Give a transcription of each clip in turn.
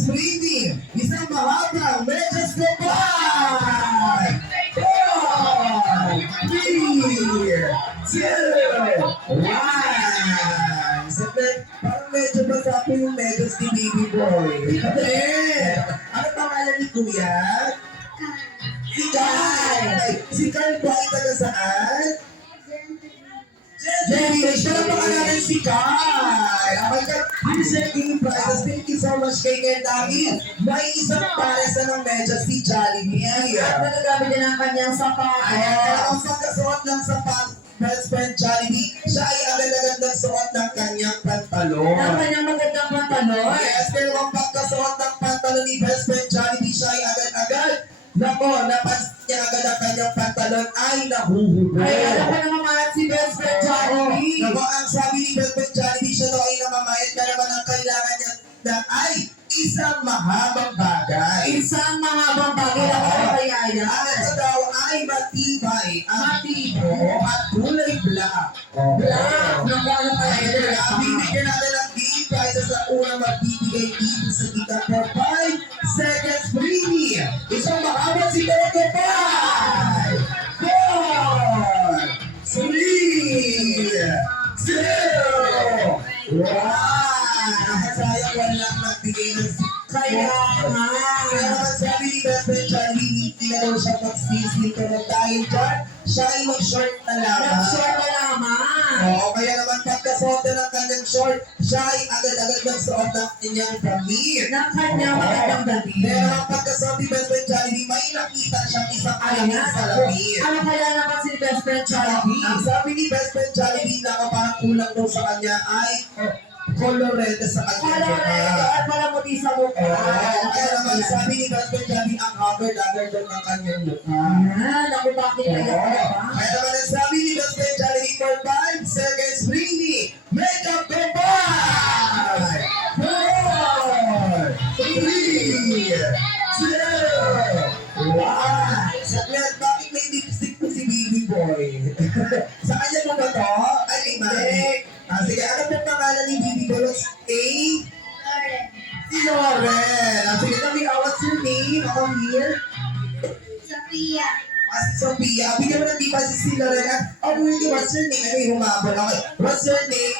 seconds breathing. Isang mahabang medyas goodbye. 4, 3, 2, 1. Saglit, parang medyo masapo yung medyas ni Baby Boy. Hindi. Ano pangalan ni Kuya? Si Kai. Si Kai ba ay taga saan? Jerry, siya lang pangalan si Kai. Okay ka, presenting prizes. Thank you so much kay Kendaki. May isang paresa ng medyas si Jollibee. At nagagamit din ang kanyang sapatos. Ang pagkasuot ng sapatos, best friend Jollibee, siya ay agad-agad nagsuot ng kanyang pantalon. Ang kanyang magandang pantalon. Yes, pero ang pagkasuot ng pantalon ni best friend Jollibee, siya ay agad-agad. Nako, napansin niya agad ang kanyang pantalon ay nahuhubog. Ay, alam ko naman mga si best friend Jollibee. Nako, ang sabi ni best friend Jollibee, siya daw ay namamayat ka naman ang kailangan niya na ay isang mahabang bagay. Isang mahabang bagay na kaya yan. At ito daw ay matibay, atibo at kulay black. Black. Naku, ano kaya yan? Bibigyan natin ang game prizes sa unang magbibigay dito sa kita for 5 seconds free. Isang mahabang siguro ko 5, 4, 3, 2, 1. Sayang wala nagbigay ng Kaya nga. kaya naman sabi ni best friend Jollibee, hindi na daw siya mag-sneeze pero dahil dyan, siya ay mag-short na lamang. Nag-share ka lamang. Oo, kaya naman pagkasuot na ng kanyang short, siya ay agad-agad magsuot ng kanyang damit. Ng kanyang magandang damit. Pero ang pagkasuot ni best friend Jollibee, may nakita siyang isang Ano alamin nga? sa lamin. Ano kaya naman si best friend Jollibee? Ang sabi ni best friend Jollibee na parang kulang daw sa kanya ay colorete sa kanyang Wala na ito mukha. at wala mo di sa mukha. Kaya naman sabi ni best friend Jollibee ang haggard daw ng kanyang mukha. Ah, naku, bakit kaya ba? Kaya naman ang sabi ni best friend Jollibee for 5 seconds bring me makeup goodbye! 4, 3, 2, 1. Saglit, bakit may lipstick po si Baby Boy? Sa kanya mo ba to? Ay, kay Mami. Sige, ano po pangalan ni Baby Boy? Si Lauren. Sige, kami, what's your name? Ako here. Sophia. Si Sophia. Bigyan mo ng diba si Lauren. Hindi, what's your name? Ano yung humabol? Okay, what's your name?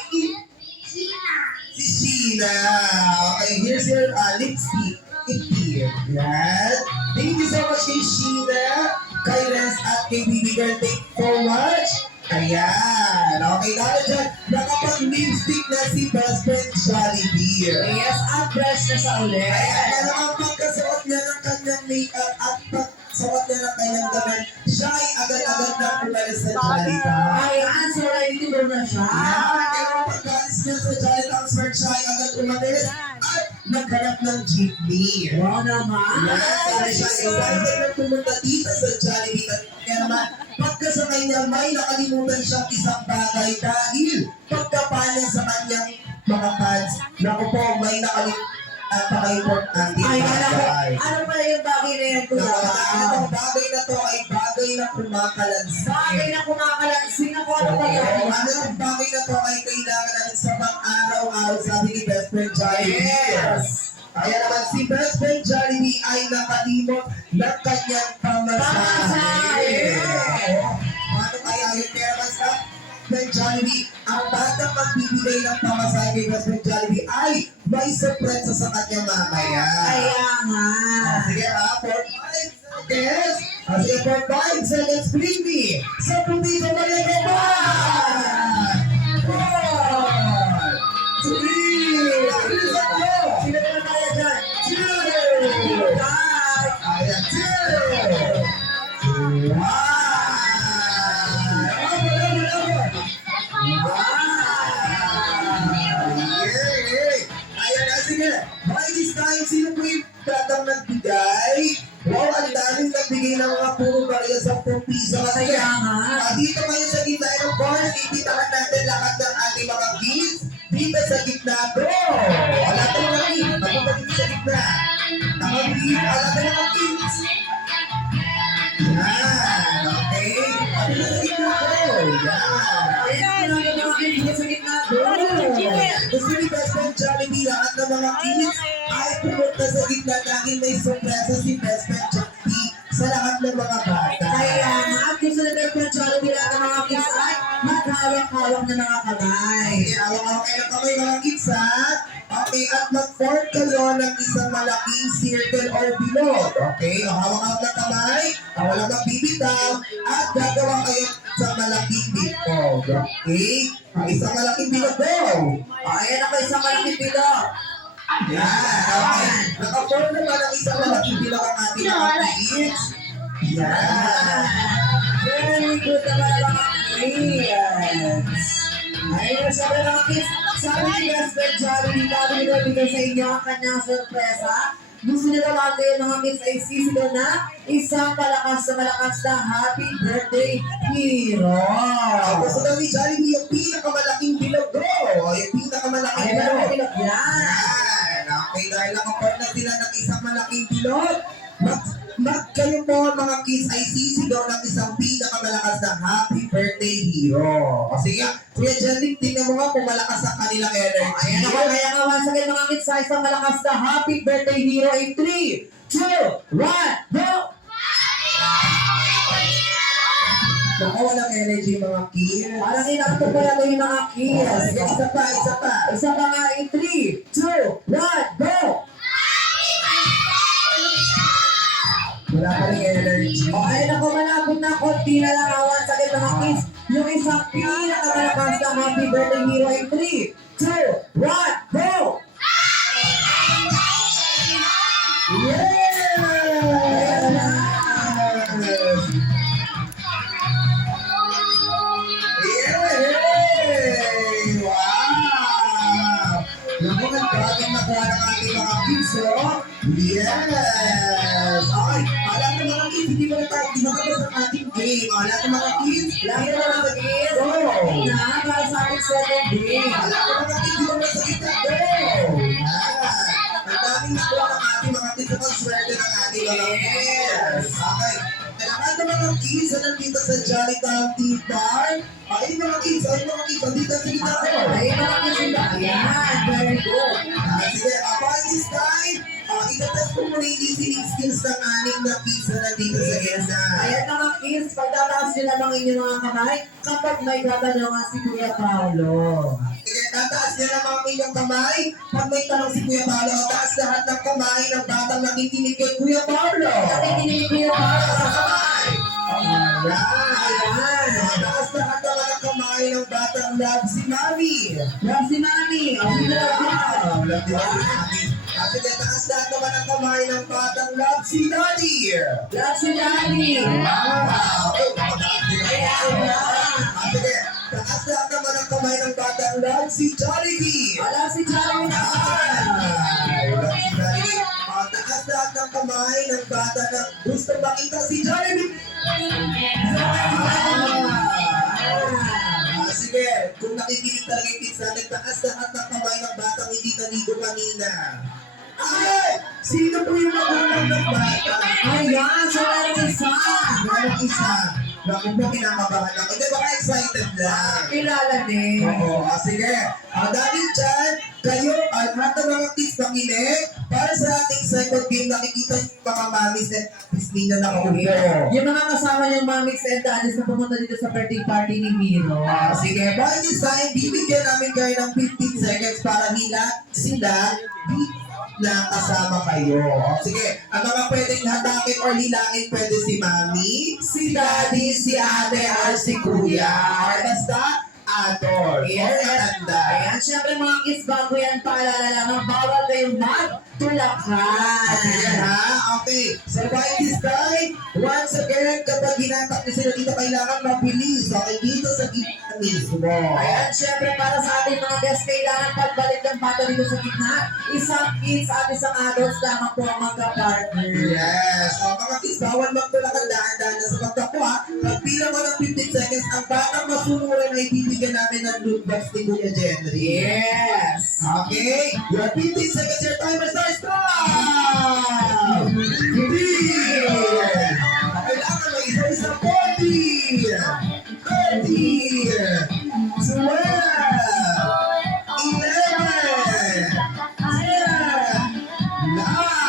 Sheena. Si Sheena. Okay, here's your lipstick. Here. Yan. Thank you so much kay Sheena, kay Renz at kay Baby Girl. Thank you so much. Ayan. Okay, dahil dyan, nakapag-lipstick na si best friend Jollibee. Yes, ang fresh na sa ulit. Ayan, pero ang pagkasuot niya ng kanyang makeup at pagsuot niya ng kanyang damit, siya ay agad-agad na umalis sa Jollibee. Ayan, so ready to go na siya. Ayan, pero pagkalis niya sa Jollibee Transfer, siya ay agad umalis at naghanap ng jeepney. Wow naman. Yes, dahil siya excited na pumunta dito sa Jollibee. At kaya naman, pagkasakay niya, may nakalimutan siyang isang bagay dahil pagkapanya sa kanyang mga pants, naku po, may napaka-importante Ay, alam ko, bagay. ano pala yung bagay na yan, kuya? Ang bagay na to ay bagay na kumakalansi. Bagay na kumakalansin ako, ano ba yan? Ano yung bagay na to ay kailangan natin sa pang-araw-araw, sabi ni best friend Jollibee. Yes. Kaya naman si best friend Jollibee ay nakalimot ng kanyang pamasahe. Paano kaya yun? Kaya naman sa friend Jollibee, ang batang magbibigay ng pamasahe kay best friend Jollibee ay may surpresa sa kanya mamaya. Kaya nga. Sige for 5 seconds. Sige for 5 seconds, bring me sa Pupito Maria Gabay! 4, 3, Sino ba na kaya dyan? 2, ayan, 2, 1. Ayan na, sige. By this time, sino po yung batang nagbigay? Wow, ang daming nagbigay ng mga puro barya sa 10 piso. Kaya nga. Dito ngayon sa gitna, and of course, ipitahan natin lahat ng ating mga kids dito sa gitna. Go! Wala ka mga kids. Napunta dito sa gitna. Nakabigay, wala ka mga kids. Yan, okay. Ano na sa gitna ko? Yan. Ayan, ano na mga kids sa gitna? Gusto ni best friend Jollibee lahat ng mga kids ay pumunta dito sa gitna dahil may sorpresa si Best Friend Jollibee sa lahat ng mga bata. Kaya nga, gusto na Best Friend Jollibee lahat ng mga kids ay maghawak-hawak ng mga kamay. Okay, awang-awang kayo ng kamay mga kids ha. Okay, at mag-form kayo ng isang malaking circle or bilog. Okay, o hawak-hawak ng kamay, walang magbibitaw, at gagawa kayo sa malaking bilog. Okay, ang isang malaking bilog daw. Ayan ako isang malaking bilog. Yan, okay. Naka-form naman ang isang malaking bilog ang ating mga kids. Yan. Very good naman mga kids. Ayun na sabi mga kids, sabi ni Best Friend Jollibee, bago nila bigay sa inyo ang kanyang sorpresa, gusto nila lang kayo mga kids ay sisigaw na isang malakas na happy birthday hero. Gusto daw ni Jollibee yung pinakamalaking bilog bro. Yung pinakamalaking Ayun na bilog. mga bilog yan. Yan. Okay, dahil nakaport na sila ng isang malaking bilog, kayo po mga kids ay sisigaw ng isang pinakamalakas na happy birthday hero. Kasi nga, Kuya Jandik, tingnan mo nga kung malakas ang kanilang energy. Ayan ako, kaya nga once again mga kids sa isang malakas na happy birthday hero in 3, 2, 1, go! Naku, walang energy mga kids. Parang inakto pa lang yung mga kids. Sige, isa pa, isa pa. Isa pa nga in 3, 2, 1, go! Wala pa rin energy. O ayun ako, malapit na konti na lang awan sa akin mga kids. Yung isang pinakamalakas na happy birthday hero in 3, 2, 1, go! Yes! Yay! Wow! Naku, nagkaging nakuha ng ating mga kids, oh! Yes! Okay, alam ng mga kids, hindi mo na tayo, hindi makapos ang ating game. Alam ng mga kids, Lagi na mga kids. go! Na, para sa ating second game. Alam ng mga kids, hindi mo na sa gitna, go! Yan! Ang daming nakuha ng ating mga kids at ang swerte ng ating mga kids. Okay, kailangan ng mga kids na nandito sa Jolly Town Tea Bar. Ayun mga kids, nandito sa gitna ko. Ayun mga kids, ayan, very good. Sige, by this time, itatest ko muna yung listening skills ng aning na kids na nandito sa gitna. Ayan mga kids, pagtataas nyo lamang inyong mga kamay kapag may katanungan si Kuya Paolo. Sige, tataas niya lang ang inyong kamay. Pag may tanong si Kuya Paolo, taas lahat ng kamay ng batang nakikinig kay Kuya Paolo. Nakikinig ni Kuya Paolo sa kamay. Ayan. Taas lahat naman ng kamay ng batang love si Mami. Love si Mami. O, sino love si Mami? Love si Mami. At sige, taas lahat naman ng kamay ng batang love si Daddy. Love si Daddy. Wow! Ayan na. At sige, taas lahat naman ng kamay ng batang love si Jollibee. Wala si Jollibee na. Ay, love si Jollibee. Taas lahat ng kamay ng bata na gusto makita si Jollibee. Sige, kung nakikinig talaga yung kids natin, taas lahat ng kamay ng batang hindi naligo kanina. Ay! Sino po yung magulang ng bata? Ayan, so meron isa. Meron isa. Naku po, kinakabahan ako. Hindi, baka excited lang. Kilala din. Oo, sige. Dahil dyan, kayo, lahat ng mga kids makinig, para sa ating second game, nakikita yung mga mamis at papis ninyo na kaupo. Yung mga kasama niyang mami's and daddies na pumunta dito sa birthday party ni Miro. Sige, by this time, bibigyan namin kayo ng 15 seconds para nila sila na kasama kayo. Sige, ang mga pwedeng hatakin or hilangin pwede si Mami, si Daddy, si Ate, or si Kuya. Or basta, Ador. Or Matanda. Ayan, syempre mga kids, bago yan, paalala lamang, bawal kayong magtulakan. Okay, ha? Okay. So by this time, once again, kapag hinatak niyo sila dito, kailangan mabilis. Okay, dito sa gitna mismo. Ayan, syempre para sa ating mga guests, kailangan pagbalik ng bata dito sa gitna, isang kids at isang adults lamang po ang magka-partner. Yes. So mga kids, bawal magtulakan dahan-dahan na sa pagkakuha. Pagpila mo ng 15 seconds, ang batang masunuran ay bibigyan namin ng loot box ni Kuya Jenry. Yes! Okay? Your 15 seconds, your timer starts now! 3! Kailangan mo isa-isa 40! 30! 12! 11! 10! 9!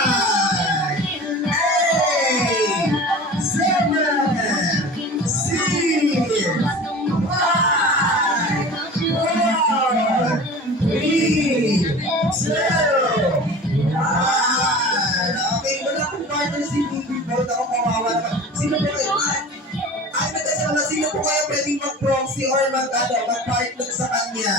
mag-partner sa kanya.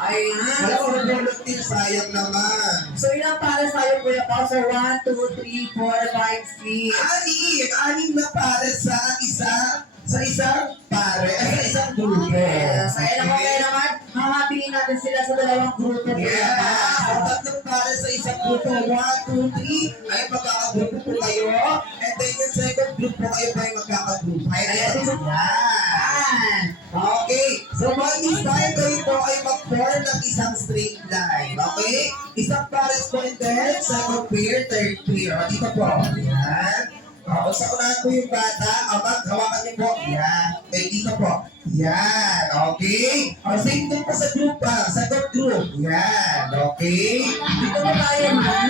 Ayan. Wala ko volunteer, sayang naman. So, ilang para sa'yo, Kuya Pao? So, 1, 2, 3, 4, 5, 6. Anim na para sa isang pare, sa isang grupo. Yes. Ayan ako kayo naman. Mamapili natin sila sa dalawang grupo. Yeah! So, tatlong para sa isang grupo. 1, 2, 3. Ay, magkakagrupo po kayo. And then yung second group po kayo pa yung magkakagrupo. Ayan. Ayan. Okay. So, by this time, kayo po ay mag-form ng isang straight line. Okay? Isang pares po and then, second pair, third pair. O, dito po. Ayan. O, sa unahan po yung bata. Abang, hawakan niyo po. Ayan. Okay, dito po. Yan, okay. O, same din po sa group sa third group. Yan, okay. Dito na tayo, man.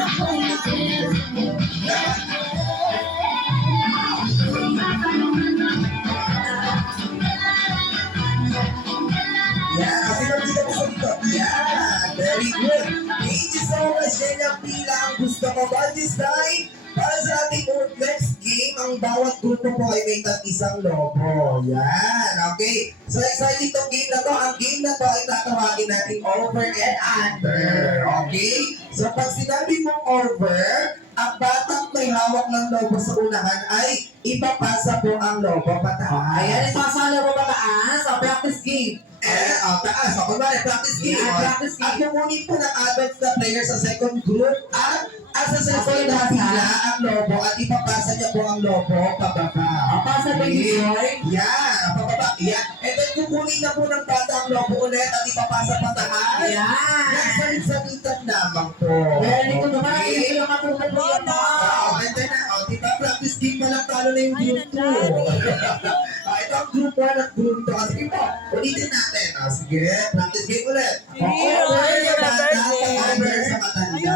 Yan, kasi dito po sa dito. Yan, very good. Thank you so much, Jenna Pila. Ang gusto ko ba this time? Para sa ating next game, ang bawat grupo po ay may isang lobo. Yan, okay. So, exciting itong game na to. Ang game na to ay tatawagin natin over and under. Okay? So, pag sinabi mong over, ang batang may hawak ng lobo sa unahan ay ipapasa po ang lobo pataas. Ayan, ipasalo mo ba taas? Sa practice game. Taas. O, kunwari, practice game. Yeah, practice game. At kukunin po ng adults na player sa second group at sa second na pila ang lobo at ipapasa niya po ang lobo pababa. Ang pasa ba yun? Yan, pababa. Yan. And then kukunin na po ng bata ang lobo ulit at ipapasa pataas. Ayan. Nagsalit-salitan lamang po. Very good naman. Okay. Hindi sila matulad mo yan. Ganda na. Diba, practice game pa lang talo na yung group 2. Ito ang group 1 at group 2. Sige po, ulitin natin. Sige, practice game ulit. Over yung bata, over sa matanda.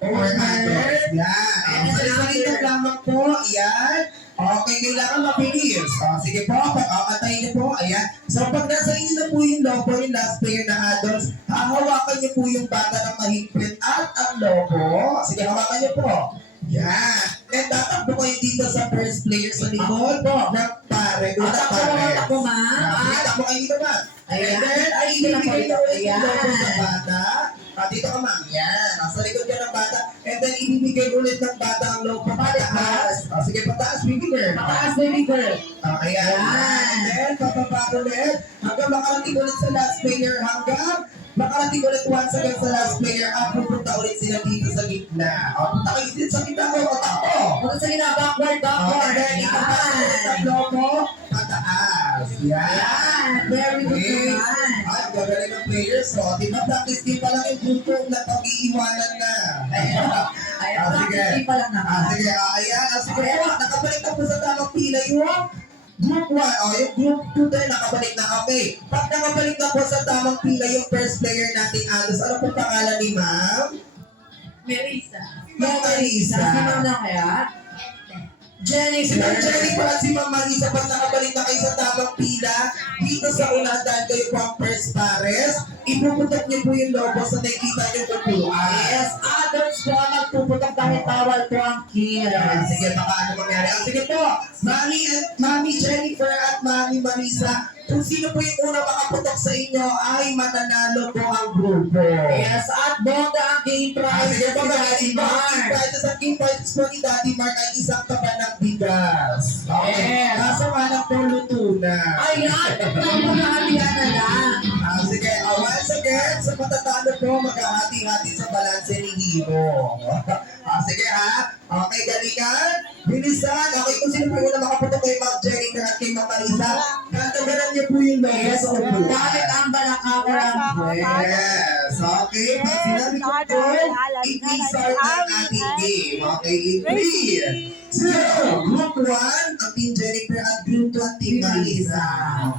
Over others. Yan. Salitan lamang po. Yan. Okay, kailangan mabilis. Sige po, antayin niyo po. Ayan. So, pag nasa inyo na po yung lobo, yung last player na adults, hahawakan niyo po yung bata ng mahigpit at ang lobo. Sige, hawakan niyo po. Yan. And tatakbo kayo dito sa first player sa likod ng pare. Una pare. Ako, ma'am. Sige, takbo kayo dito, ma'am. Ayan. And then, ay Dito na po ibibigay dito. niyo ulit yung Ayan. lobo sa bata. Dito ka, ma'am. Yan. Nasa likod ka ng bata. And then, ibibigay ulit ng bata ang lobo pataas. Sige, pataas, bibigay. Mataas, baby girl. Ayan. Ayan. And then, papapa ulit. Hanggang makarating ulit sa last player. Hanggang makarating ulit once again sa last player. At pupunta ulit sila dito sa gitna. Punta kayo dito sa gitna ko. Tako. Kung sige na, backward, And backward. then, ipapasa ulit ang lobo pataas. Yan. Ayan. Very good Okay. naman. Ay, gagaling ng players. So, di ba practice game pa lang yung grupo na pag-iiwanan na. Ayan, Sige. practice pa lang naman. Sige, ayan. Sige po, nakabalik na po sa tamang pila yung group 1. Yung group 2 din, nakabalik na. Okay. Pag nakabalik na po sa tamang pila yung first player nating Alos, ano po pangalan ni ma'am? Melissa. Ma'am Marisa. Sino na kaya? Jenny. Si Ma'am Jennifer at si Ma'am Marisa, pag nakabalik na kayo sa tamang pila, dito sa unahan dahil kayo po ang first pares, ipuputok niyo po yung logo sa nakikita niyo pupuan. Yes, adults po ang magpuputok dahil bawal po ang kids. Sige, baka ano mangyari. Sige po, Mami Jennifer at Mami Marisa, kung sino po yung unang makaputok sa inyo ay mananalo po ang grupo. Yes, at bongga ang game prize Sige po, si Daddy Mark. sa game prizes po ni Daddy Mark ay isang kaban ng bigas. Okay. Yes. Kaso nga lang po luto na. Ayan, magkakatiyan na lang. Sige, once again, sa matatalo po, maghahati-hati sa balanse ni Hero. Sige ha. Okay, galingan. Bilisan. Okay, kung sino po yung una makaputok kay Ma'am Jennifer at kay Ma'am Marisa, katagalan niyo po yung logo Yes, sa upuan. bakit ang balakawalan? Yes. Okay, pag sinabi ko po, i-start ang ating game. Okay, in 3, 2, Group 1, ang Team Jennifer at Group 2 ang Team Marisa.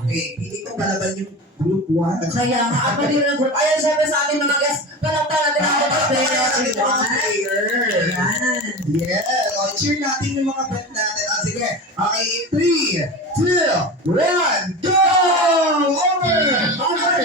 Okay, pili ko palaban yung Group 1. Kaya nga, ako din ang group. Ayan, syempre sa ating mga guests, palakpan natin ang mga player. Ayan. Yes. O, cheer natin yung mga bet natin. Sige. Okay, 3, 2, 1, go! Over! Over!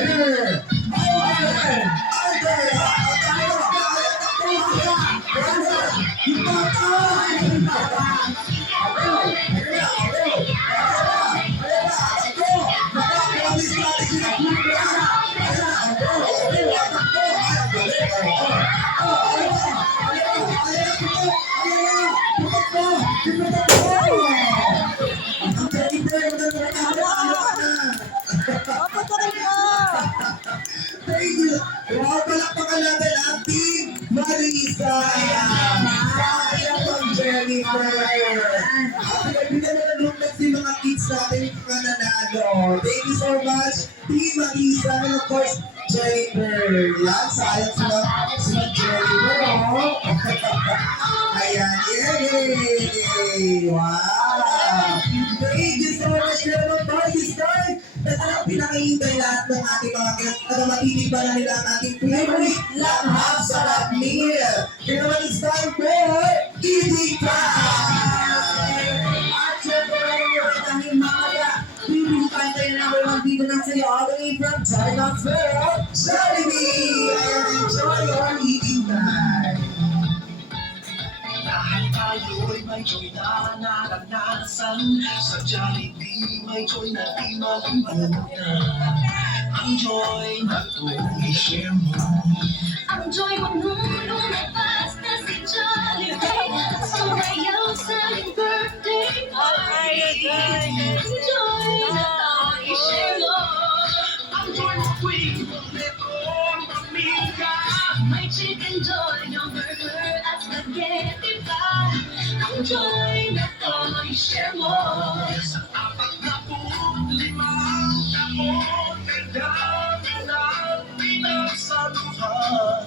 Ang Jennifer, thank you. Wow, palakpakan natin ang Team Marisa. Sayang ang Jennifer. At pinag si mga kids natin mga nanalo. Thank you so much, Team Marisa. And of course, Jennifer. Yan, sayang sila Jennifer. Oh. Ayan, yay! Wow! Thank you so much, Kuya Boy. This time, ito na ang pinakahintay lahat ng ating mga matitinig ba na nila ang ating favorite langhap sarap meal. Kaya naman it's time for eating time! At syempre, ang himaya. Bibigyan tayo ng number 1 dito ng sa'yo all the way from Chinatown. Jollibee! And enjoy your eating time! Lahat tayo'y may joy na naranasan. Sa Jollibee, may joy na di malimutan. Ang joy na to, i-share mo. Ang joy mo nung lumabas na si Jollibee. Sumayaw sa iyong birthday party. Ang joy na to, i-share mo. Ang joy mo tuwing kompletong pamilya. May chicken joy, yung burger at spaghetti pa. Ang joy na to, i-share mo. Sa 45 kamot, dami ng pinagsaluhan.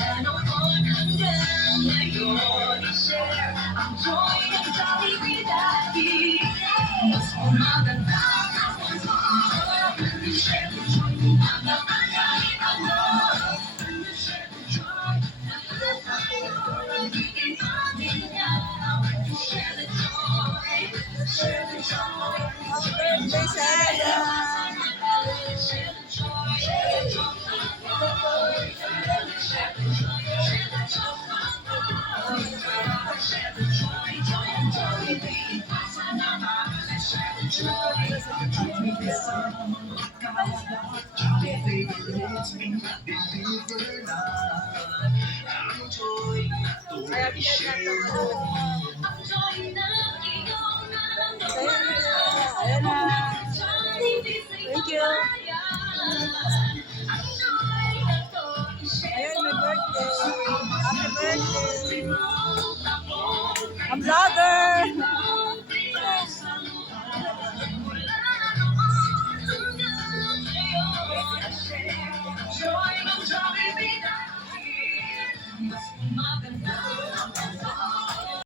Ganoon hanggang ngayon i-share ang joy ng Jollibee dati. Mas maganda kapag i-share ang joy ng mga kahit ano. I-share ang joy, lahat tayo nagiging atin niya. I-share the joy, share the joy. Share the joy, share the Thank you. Ayun, may birthday. Happy birthday. I'm vlogger.